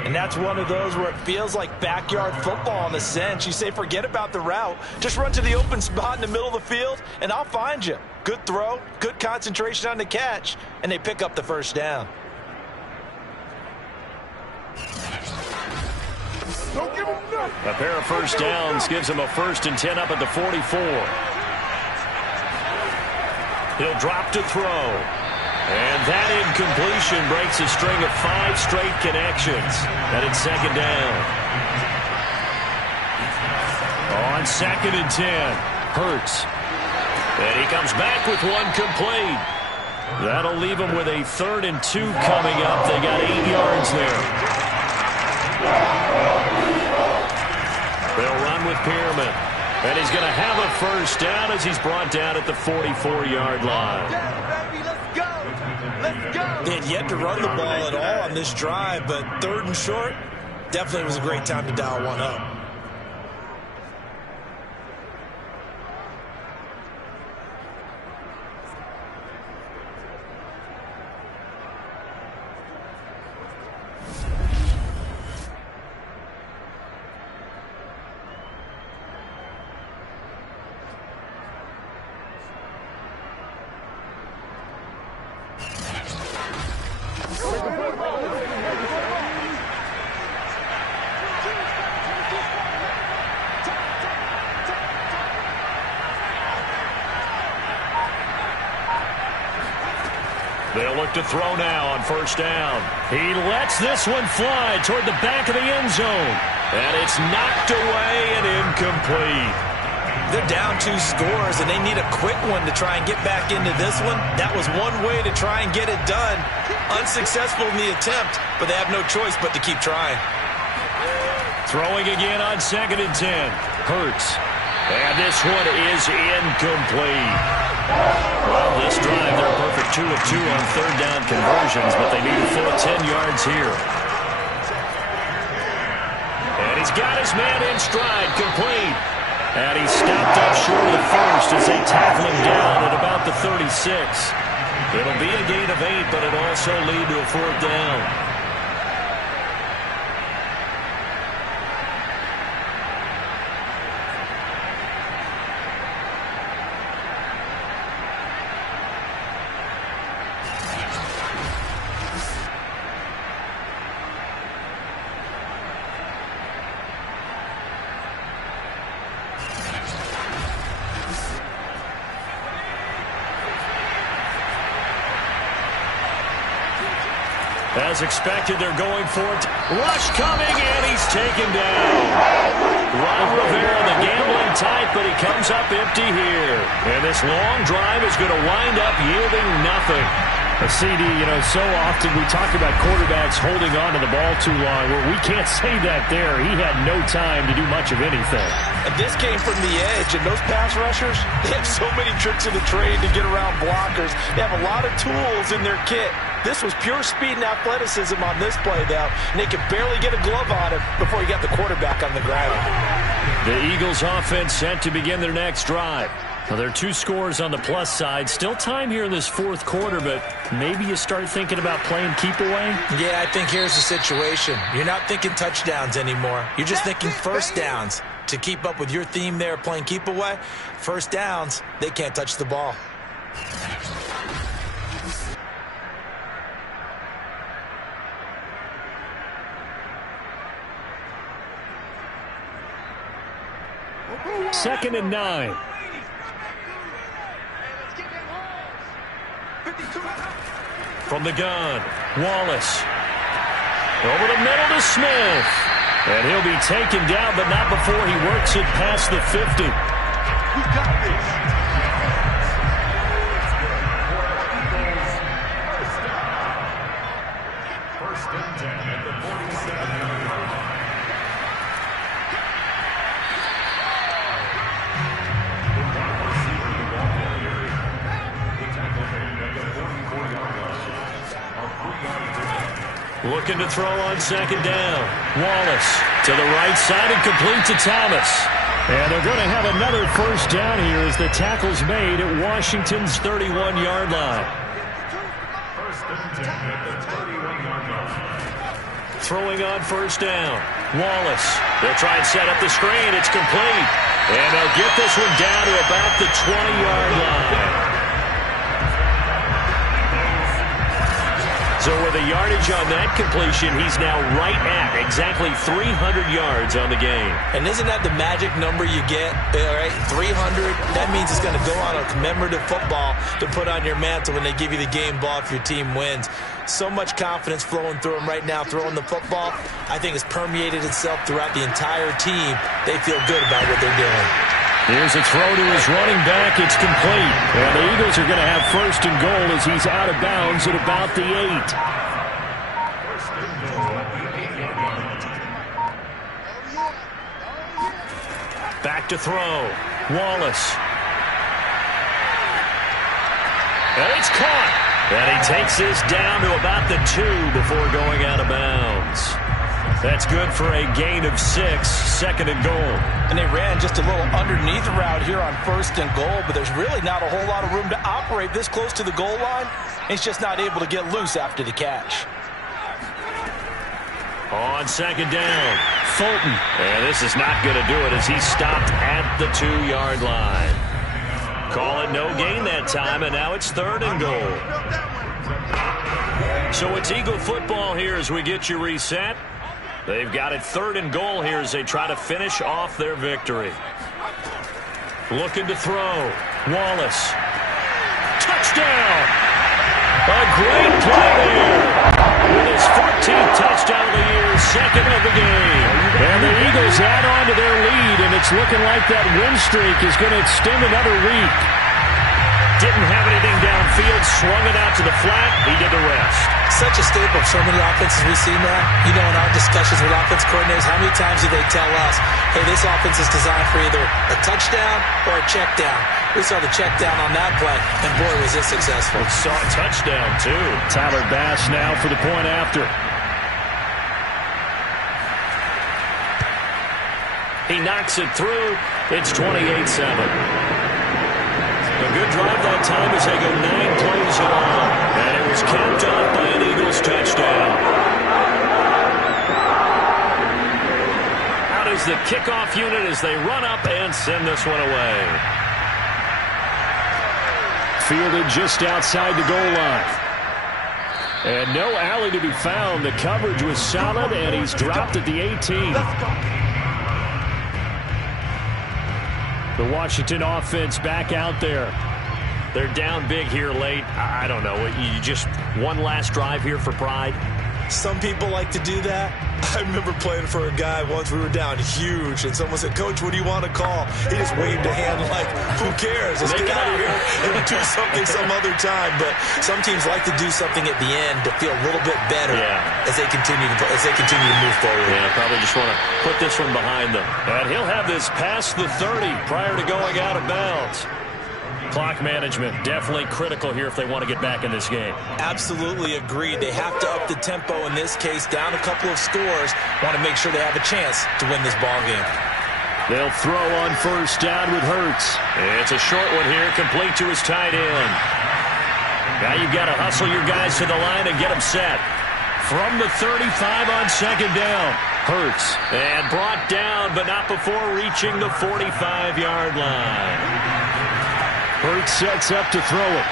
And that's one of those where it feels like backyard football in a sense. You say, forget about the route. Just run to the open spot in the middle of the field, and I'll find you. Good throw, good concentration on the catch, and they pick up the 1st down. A pair of 1st downs gives him a 1st and 10 up at the 44. He'll drop to throw. And that incompletion breaks a string of 5 straight connections. And it's 2nd down. On 2nd and 10, Hurts. And he comes back with one complete. That'll leave him with a 3rd and 2 coming up. They got 8 yards there. They'll run with Pearman. And he's going to have a 1st down as he's brought down at the 44-yard line. They had yet to run the ball at all on this drive, but 3rd and short definitely was a great time to dial one up. They'll look to throw now on 1st down. He lets this one fly toward the back of the end zone. And it's knocked away and incomplete. They're down 2 scores, and they need a quick one to try and get back into this one. That was one way to try and get it done. Unsuccessful in the attempt, but they have no choice but to keep trying. Throwing again on 2nd and 10. Hurts. And this one is incomplete. Well, this drive, they're a perfect 2 of 2 on 3rd down conversions, but they need a full 10 yards here. And he's got his man in stride, complete. And he stopped up short of the first as they tackle him down at about the 36. It'll be a gain of 8, but it'll also lead to a 4th down. As expected, they're going for it. Rush coming, and he's taken down. Ron Rivera, the gambling type, but he comes up empty here. And this long drive is going to wind up yielding nothing. A CD, so often we talk about quarterbacks holding on to the ball too long. Well, we can't say that there. He had no time to do much of anything. And this came from the edge, and those pass rushers, they have so many tricks in the trade to get around blockers. They have a lot of tools in their kit. This was pure speed and athleticism on this play, though. And they could barely get a glove on him before he got the quarterback on the ground. The Eagles offense set to begin their next drive. Well, there are 2 scores on the plus side. Still time here in this 4th quarter, but maybe you start thinking about playing keep away? Yeah, I think here's the situation. You're not thinking touchdowns anymore. You're just thinking first downs. To keep up with your theme there, playing keep away, first downs, they can't touch the ball. Second and 9. From the gun, Wallace. Over the middle to Smith. And he'll be taken down, but not before he works it past the 50. We got this. First and 10 at the 47-yard line. Looking to throw on second down. Wallace to the right side and complete to Thomas. And they're going to have another first down here as the tackle's made at Washington's 31-yard line. First and 10 at the 31-yard line. Throwing on first down. Wallace. They'll try and set up the screen. It's complete. And they'll get this one down to about the 20-yard line. So with the yardage on that completion, he's now right at exactly 300 yards on the game. And isn't that the magic number you get? All right, 300. That means it's going to go on a commemorative football to put on your mantle when they give you the game ball if your team wins. So much confidence flowing through him right now, throwing the football. I think it's permeated itself throughout the entire team. They feel good about what they're doing. Here's a throw to his running back. It's complete. And the Eagles are going to have first and goal as he's out of bounds at about the 8. Back to throw. Wallace. And it's caught. And he takes this down to about the 2 before going out of bounds. That's good for a gain of 6, second and goal. And they ran just a little underneath route here on first and goal, but there's really not a whole lot of room to operate this close to the goal line. He's just not able to get loose after the catch. On second down, Fulton. And this is not going to do it as he stopped at the 2-yard line. Call it no gain that time, and now it's third and goal. So it's Eagle football here as we get you reset. They've got it third and goal here as they try to finish off their victory. Looking to throw. Wallace. Touchdown! A great play there. With his 14th touchdown of the year, second of the game. And the Eagles add on to their lead, and it's looking like that win streak is going to extend another week. Didn't have anything downfield, swung it out to the flat. He did the rest. Such a staple of so many offenses we see now. You know, in our discussions with offense coordinators, how many times do they tell us, hey, this offense is designed for either a touchdown or a check down. We saw the check down on that play, and boy, was it successful. We saw a touchdown, too. Tyler Bass now for the point after. He knocks it through. It's 28-7. A good drive that time as they go 9 plays in all. And it was capped off by an Eagles touchdown. Out is the kickoff unit as they run up and send this one away. Fielded just outside the goal line. And no alley to be found. The coverage was solid, and he's dropped at the 18. The Washington offense back out there. They're down big here late. I don't know. You just one last drive here for pride? Some people like to do that. I remember playing for a guy once. We were down huge, and someone said, "Coach, what do you want to call?" He just waved a hand like, "Who cares? Let's get out of here and do something some other time." But some teams like to do something at the end to feel a little bit better as they continue to move forward. Yeah, probably just want to put this one behind them. And he'll have this past the 30 prior to going out of bounds. Clock management definitely critical here if they want to get back in this game. Absolutely agreed. They have to up the tempo in this case, down a couple of scores. Want to make sure they have a chance to win this ball game. They'll throw on first down with Hurts. It's a short one here, complete to his tight end. Now you've got to hustle your guys to the line and get them set. From the 35 on second down. Hurts. And brought down, but not before reaching the 45-yard line. Hurts sets up to throw it.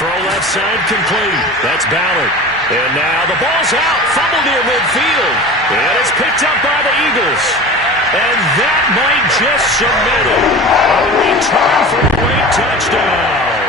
Throw left side complete. That's Ballard. And now the ball's out. Fumble near midfield. And it's picked up by the Eagles. And that might just cement it. A return for a late touchdown.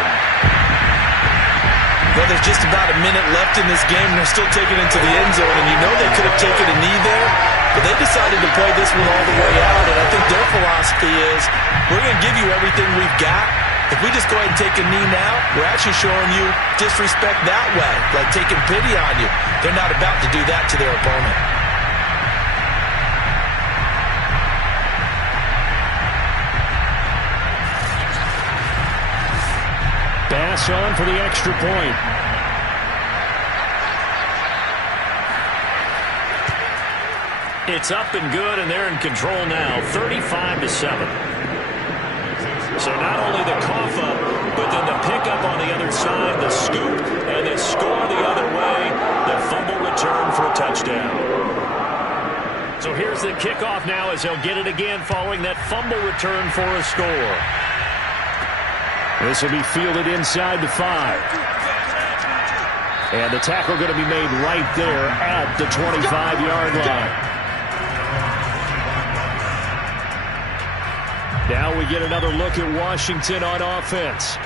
Well, there's just about a minute left in this game, and they're still taking it to the end zone. And you know they could have taken a knee there, but they decided to play this one all the way out. And I think their philosophy is, we're going to give you everything we've got. If we just go ahead and take a knee now, we're actually showing you disrespect that way, like taking pity on you. They're not about to do that to their opponent. Pass on for the extra point. It's up and good, and they're in control now, 35-7. So not only the cough up, but then the pickup on the other side, the scoop, and the score the other way, the fumble return for a touchdown. So here's the kickoff now as they'll get it again following that fumble return for a score. This will be fielded inside the 5. And the tackle going to be made right there at the 25-yard line. Now we get another look at Washington on offense.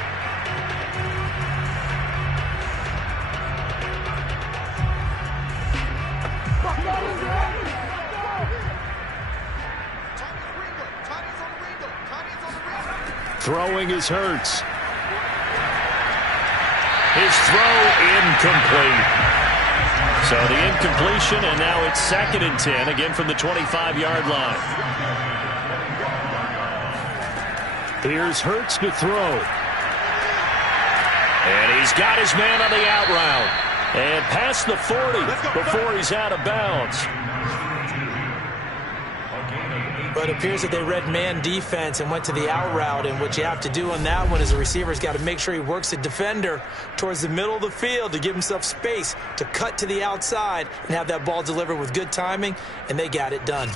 Throwing is Hurts. His throw incomplete. So the incompletion, and now it's 2nd and 10, again from the 25-yard line. Here's Hurts to throw. And he's got his man on the out route. And past the 40 before he's out of bounds. But it appears that they read man defense and went to the out route, and what you have to do on that one is the receiver's got to make sure he works the defender towards the middle of the field to give himself space to cut to the outside and have that ball delivered with good timing, and they got it done.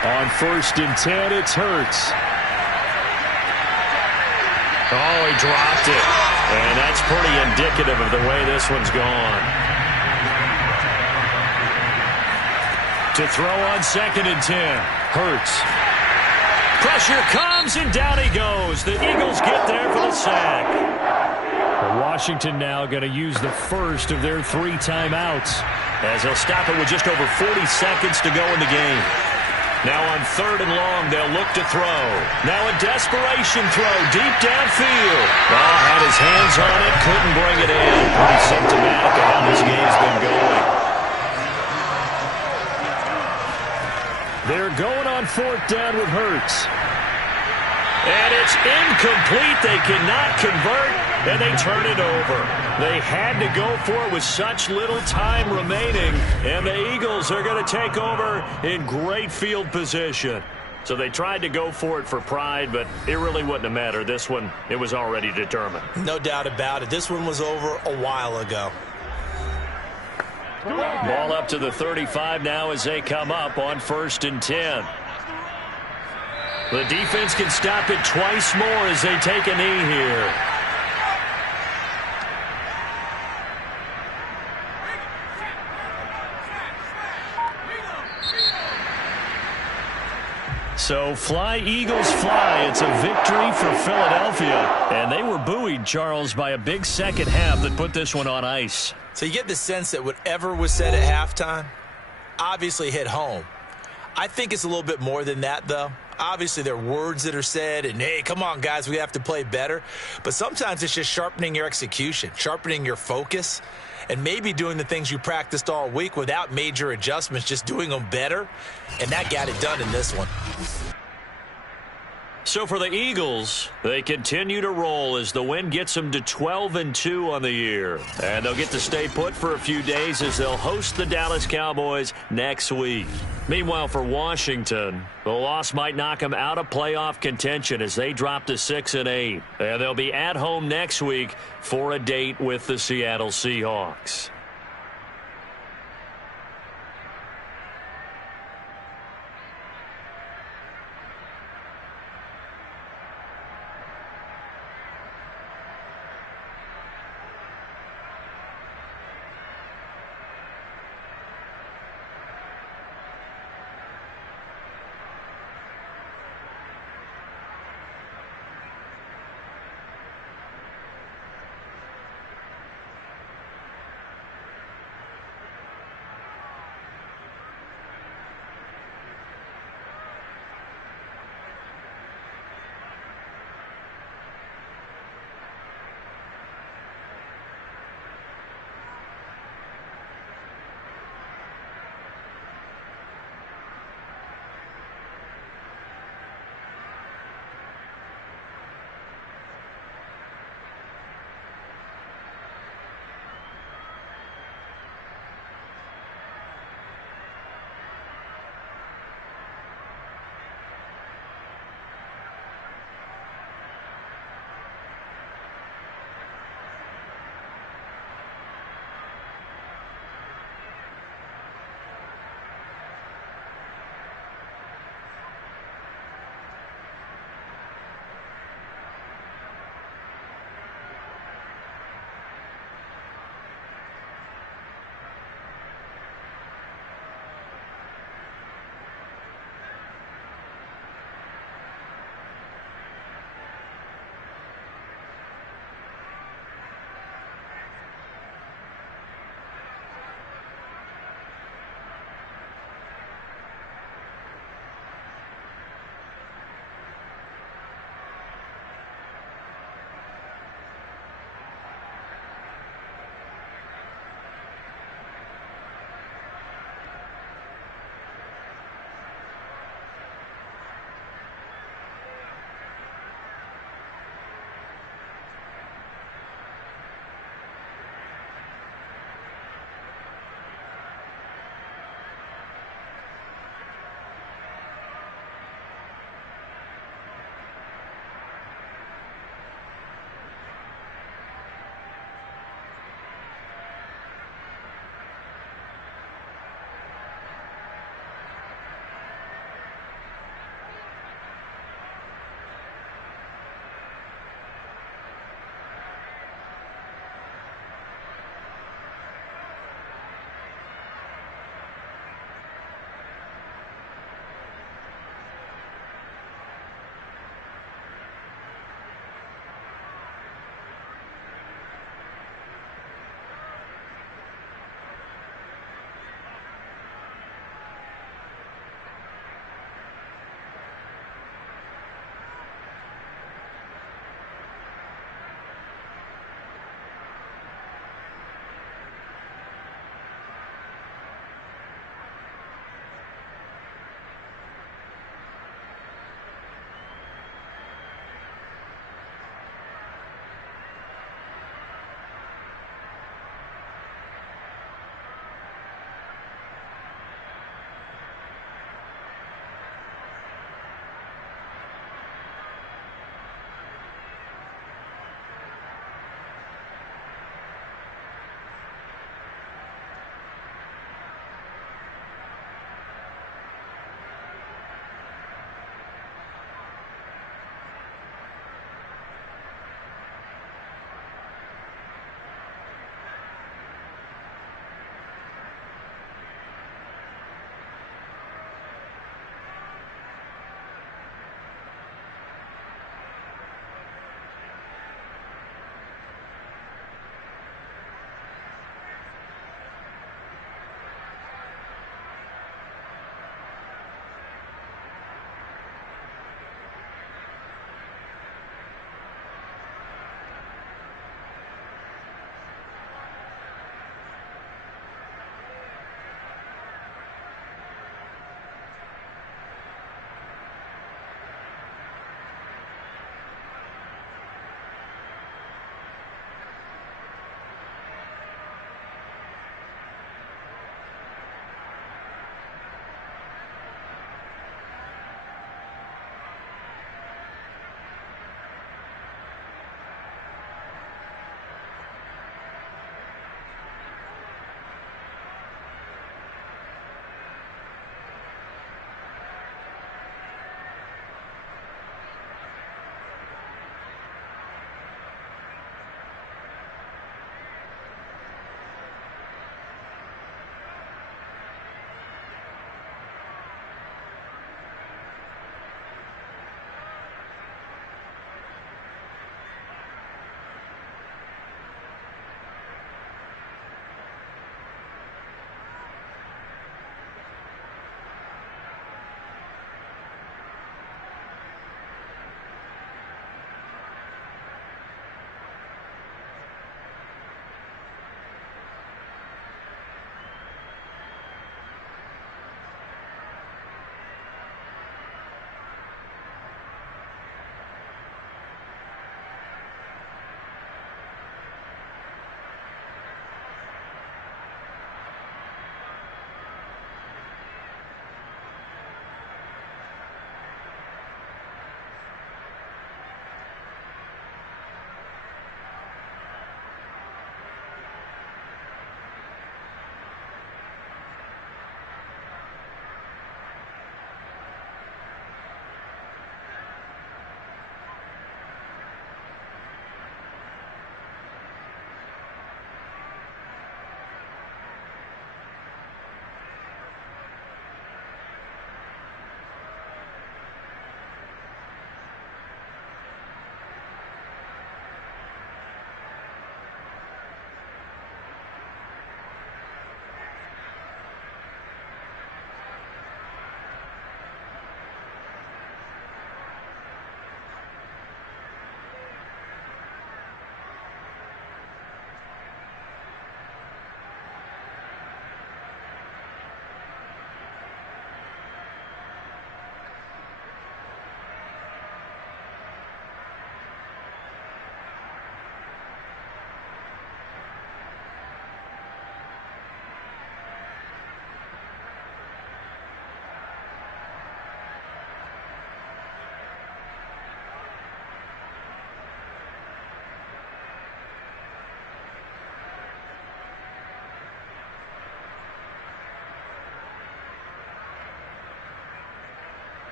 On 1st and 10, it's Hurts. Oh, he dropped it. And that's pretty indicative of the way this one's gone. To throw on 2nd and 10. Hurts. Pressure comes, and down he goes. The Eagles get there for the sack. Washington now going to use the first of their 3 timeouts. As they'll stop it with just over 40 seconds to go in the game. Now on 3rd and long, they'll look to throw. Now a desperation throw deep downfield. Oh, had his hands on it, couldn't bring it in. Pretty symptomatic of how this game's been going. They're going on 4th down with Hurts. And it's incomplete. They cannot convert, and they turn it over. They had to go for it with such little time remaining, and the Eagles are going to take over in great field position. So they tried to go for it for pride, but it really wouldn't have mattered. This one, it was already determined. No doubt about it. This one was over a while ago. Ball up to the 35 now as they come up on 1st and 10. The defense can stop it twice more as they take a knee here. So fly, Eagles, fly. It's a victory for Philadelphia. And they were buoyed, Charles, by a big second half that put this one on ice. So you get the sense that whatever was said at halftime obviously hit home. I think it's a little bit more than that, though. Obviously, there are words that are said, and, hey, come on, guys, we have to play better. But sometimes it's just sharpening your execution, sharpening your focus, and maybe doing the things you practiced all week without major adjustments, just doing them better. And that got it done in this one. So for the Eagles, they continue to roll as the win gets them to 12-2 on the year. And they'll get to stay put for a few days as they'll host the Dallas Cowboys next week. Meanwhile, for Washington, the loss might knock them out of playoff contention as they drop to 6-8. And they'll be at home next week for a date with the Seattle Seahawks.